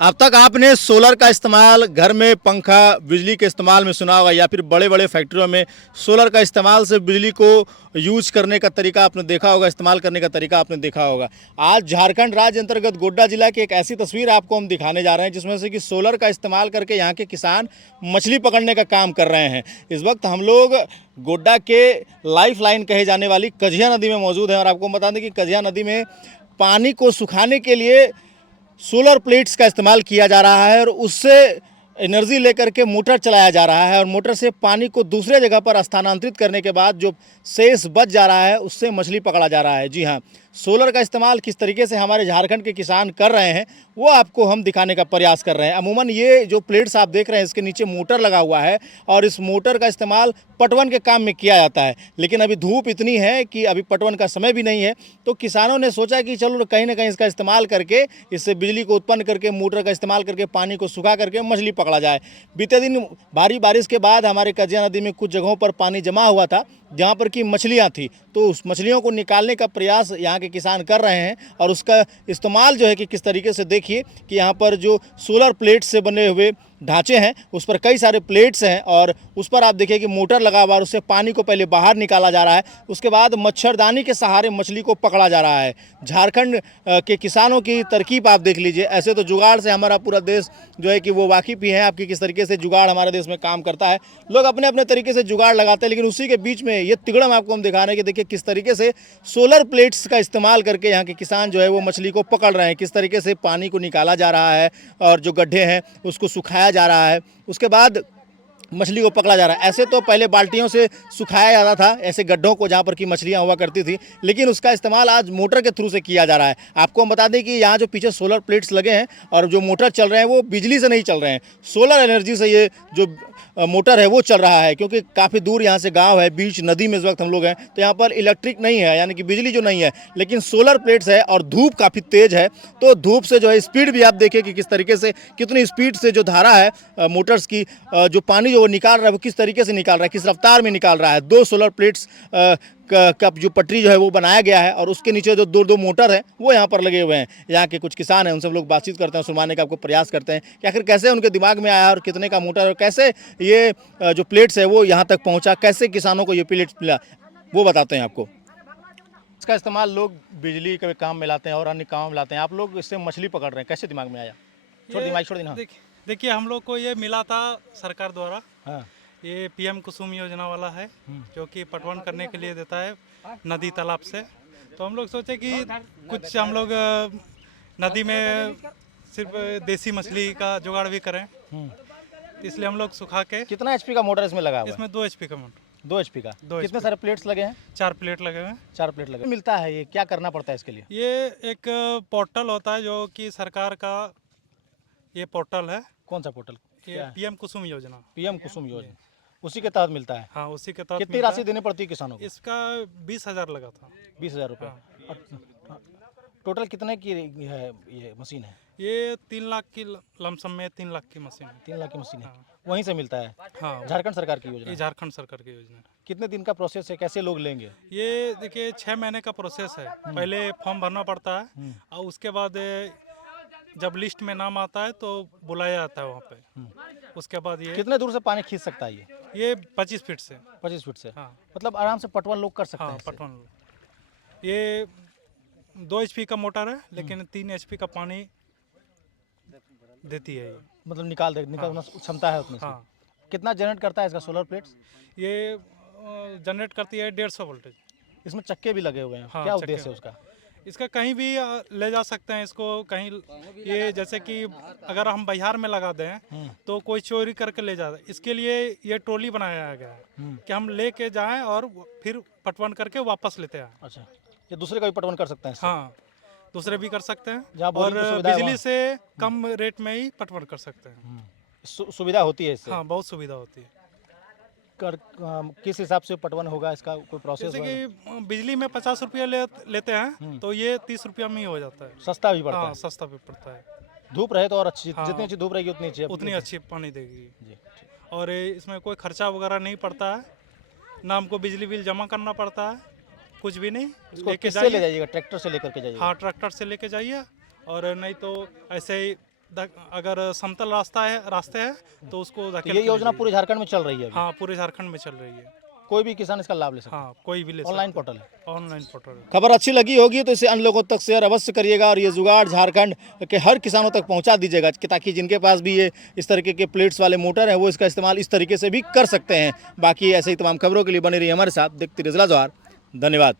अब तक आपने सोलर का इस्तेमाल घर में पंखा बिजली के इस्तेमाल में सुना होगा या फिर बड़े बड़े फैक्ट्रियों में सोलर का इस्तेमाल से बिजली को यूज करने का तरीका आपने देखा होगा, इस्तेमाल करने का तरीका आपने देखा होगा। आज झारखंड राज्य अंतर्गत गोड्डा जिला की एक ऐसी तस्वीर आपको हम दिखाने जा रहे हैं जिसमें से कि सोलर का इस्तेमाल करके यहाँ के किसान मछली पकड़ने का काम कर रहे हैं। इस वक्त हम लोग गोड्डा के लाइफ लाइन कहे जाने वाली कझिया नदी में मौजूद हैं और आपको बता दें कि कझिया नदी में पानी को सुखाने के लिए सोलर प्लेट्स का इस्तेमाल किया जा रहा है और उससे एनर्जी लेकर के मोटर चलाया जा रहा है और मोटर से पानी को दूसरे जगह पर स्थानांतरित करने के बाद जो शेष बच जा रहा है उससे मछली पकड़ा जा रहा है। जी हाँ, सोलर का इस्तेमाल किस तरीके से हमारे झारखंड के किसान कर रहे हैं वो आपको हम दिखाने का प्रयास कर रहे हैं। अमूमन ये जो प्लेट्स आप देख रहे हैं इसके नीचे मोटर लगा हुआ है और इस मोटर का इस्तेमाल पटवन के काम में किया जाता है, लेकिन अभी धूप इतनी है कि अभी पटवन का समय भी नहीं है, तो किसानों ने सोचा कि चलो कहीं ना कहीं इसका इस्तेमाल करके इससे बिजली को उत्पन्न करके मोटर का इस्तेमाल करके पानी को सुखा करके मछली पकड़ा जाए। बीते दिन भारी बारिश के बाद हमारे कझिया नदी में कुछ जगहों पर पानी जमा हुआ था जहाँ पर कि मछलियाँ थी, तो उस मछलियों को निकालने का प्रयास यहाँ के किसान कर रहे हैं और उसका इस्तेमाल जो है कि किस तरीके से देखिए कि यहाँ पर जो सोलर प्लेट से बने हुए ढांचे हैं उस पर कई सारे प्लेट्स हैं और उस पर आप देखिए कि मोटर लगा हुआ है, उससे पानी को पहले बाहर निकाला जा रहा है, उसके बाद मच्छरदानी के सहारे मछली को पकड़ा जा रहा है। झारखंड के किसानों की तरकीब आप देख लीजिए। ऐसे तो जुगाड़ से हमारा पूरा देश जो है कि वो वाकिफ़ ही है आपकी किस तरीके से जुगाड़ हमारे देश में काम करता है। लोग अपने अपने तरीके से जुगाड़ लगाते हैं, लेकिन उसी के बीच में ये तिगड़म आपको हम दिखा रहे हैं कि देखिए किस तरीके से सोलर प्लेट्स का इस्तेमाल करके यहाँ के किसान जो है वो मछली को पकड़ रहे हैं, किस तरीके से पानी को निकाला जा रहा है और जो गड्ढे हैं उसको सुखाया जा रहा है, उसके बाद मछली को पकड़ा जा रहा है। ऐसे तो पहले बाल्टियों से सुखाया जाता था ऐसे गड्ढों को जहाँ पर कि मछलियाँ हुआ करती थी, लेकिन उसका इस्तेमाल आज मोटर के थ्रू से किया जा रहा है। आपको हम बता दें कि यहाँ जो पीछे सोलर प्लेट्स लगे हैं और जो मोटर चल रहे हैं वो बिजली से नहीं चल रहे हैं, सोलर एनर्जी से ये जो मोटर है वो चल रहा है, क्योंकि काफ़ी दूर यहाँ से गांव है, बीच नदी में इस वक्त हम लोग हैं, तो यहाँ पर इलेक्ट्रिक नहीं है यानी कि बिजली जो नहीं है, लेकिन सोलर प्लेट्स है और धूप काफ़ी तेज़ है, तो धूप से जो है स्पीड भी आप देखिए कि किस तरीके से कितनी स्पीड से जो धारा है मोटर्स की जो पानी जो वो निकाल रहा है वो किस तरीके से निकाल रहा है, किस रफ्तार में निकाल रहा है। दो सोलर प्लेट्स का जो पटरी जो है वो बनाया गया है और उसके नीचे जो दो मोटर है वो यहाँ पर लगे हुए हैं। यहाँ के कुछ किसान हैं उनसे हम लोग बातचीत करते हैं, सुनवाने का आपको प्रयास करते हैं कि आखिर कैसे उनके दिमाग में आया और कितने का मोटर है और कैसे ये जो प्लेट्स है वो यहाँ तक पहुँचा, कैसे किसानों को ये प्लेट्स मिला, वो बताते हैं आपको। इसका इस्तेमाल लोग बिजली के काम में लाते हैं और अन्य काम में लाते हैं, आप लोग इससे मछली पकड़ रहे हैं, कैसे दिमाग में आया? छोड़ देना। देखिए हम लोग को ये मिला था सरकार द्वारा। हाँ, ये पीएम कुसुम योजना वाला है जो कि पटवन करने के लिए देता है नदी तालाब से। तो हम लोग सोचे कि कुछ हम लोग नदी में सिर्फ देसी मछली का जुगाड़ भी करें, इसलिए हम लोग सुखा के। कितना एचपी का मोटर इसमें लगा हुआ है? इसमें 2 HP का मोटर। 2 एचपी का। कितने सारे प्लेट्स लगे हैं? 4 प्लेट लगे हुए हैं। 4 प्लेट लगे। मिलता है ये, क्या करना पड़ता है इसके लिए? ये एक पोर्टल होता है जो कि सरकार का ये पोर्टल है। कौन सा पोर्टल? ये पीएम कुसुम योजना। पीएम कुसुम योजना, उसी के तहत मिलता है। हाँ, उसी के तहत। कितनी राशि देनी पड़ती है किसानों को? इसका 20,000 लगा था। 20,000 रुपये। टोटल कितने की है ये मशीन है? ये 3 लाख की लमसम में 3 लाख की मशीन है। 3 लाख की मशीन है, वहीं से मिलता है? हाँ, झारखंड सरकार की योजना? ये झारखंड सरकार की योजना है। कितने दिन का प्रोसेस है, कैसे लोग लेंगे? ये देखिए 6 महीने का प्रोसेस है। पहले फॉर्म भरना पड़ता है और उसके बाद जब लिस्ट में नाम आता है तो बुलाया जाता है वहाँ पे। उसके बाद ये कितने दूर से पानी खींच सकता है ये 25 फीट से। 25 फीट से? हाँ, मतलब आराम से पटवन लोग कर सकते हाँ हैं इससे? पटवन। ये 2 HP का मोटर है, लेकिन 3 HP का पानी देती है ये। मतलब निकालना क्षमता है उतनी? हाँ। कितना जनरेट करता है इसका सोलर प्लेट्स? ये जनरेट करती है 150 वोल्टेज। इसमें चक्के भी लगे हुए हैं, हाँ, क्या चक्के। उद्देश्य है उसका? इसका कहीं भी ले जा सकते हैं इसको, कहीं ये जैसे कि अगर हम बिहार में लगा दें तो कोई चोरी करके ले जाता है, इसके लिए ये ट्रॉली बनाया गया है कि हम लेके जाएं और फिर पटवन करके वापस लेते हैं। अच्छा, ये दूसरे का भी पटवन कर सकते हैं इससे? हाँ, दूसरे भी कर सकते हैं जहाँ और बोरिंग की सुविधा है बिजली से कम रेट में ही पटवन कर सकते हैं। सुविधा होती है इससे? हाँ, बहुत सुविधा होती है। किस हिसाब से पटवन होगा, इसका कोई प्रोसेस? जैसे कि बिजली में 50 रुपया लेते हैं तो ये 30 रुपया में ही हो जाता है। सस्ता भी पड़ता हाँ, है? सस्ता भी पड़ता है। धूप रहे तो और अच्छी, हाँ, जितनी अच्छी धूप रहेगी उतनी अच्छी पानी देगी जी। और इसमें कोई खर्चा वगैरह नहीं पड़ता है, ना हमको बिजली बिल जमा करना पड़ता है, कुछ भी नहीं। इसको किससे ले जाइएगा? ट्रैक्टर से लेकर के जाइएगा? हाँ, ट्रैक्टर से लेके जाइए और नहीं तो ऐसे ही अगर समतल रास्ते हैं तो उसको तो धकेल ये के योजना ले पूरे झारखंड में चल रही है जाइए। अभी? हाँ, पूरे झारखंड में चल रही है। कोई भी किसान इसका लाभ ले सकता हाँ, कोई भी ले है? ऑनलाइन सकता पोर्टल है। है। Online portal. खबर अच्छी लगी होगी तो इसे अन्य लोगों तक शेयर अवश्य करिएगा और ये जुगाड़ झारखंड के हर किसानों तक पहुंचा दीजिएगा कि ताकि जिनके पास भी ये इस तरीके के प्लेट्स वाले मोटर हैं वो इसका इस्तेमाल इस तरीके से भी कर सकते हैं। बाकी ऐसे ही तमाम खबरों के लिए बने रहिए हमारे साथ। देखते रहिए जिला जवाहर। धन्यवाद।